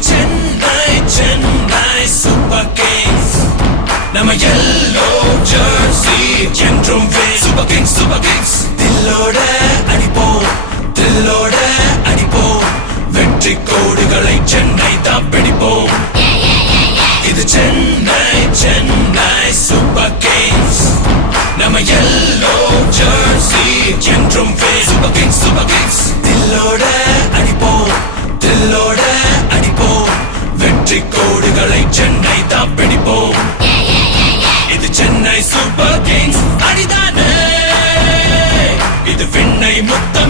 Chennai, Chennai Super Kings. Nama yellow jersey, என்றும் Super Kings, Super Kings. தில்லோட அடிப்போம், தில்லோட அடிப்போம். வெற்றி கோடுகளை சென்னை தான் பிடிப்போம். இது Chennai, Chennai Super Kings. Nama yellow jersey, என்றும் Super Kings, Super Kings. தில்லோட அடிப்போம், தில்லோட அடிப்போம். வெற்றி கோடுகளை சென்னை தான் பிடிப்போம். இது சென்னை சூப்பர் கிங்ஸ் அடிதானே, இது விண்ணை முத்த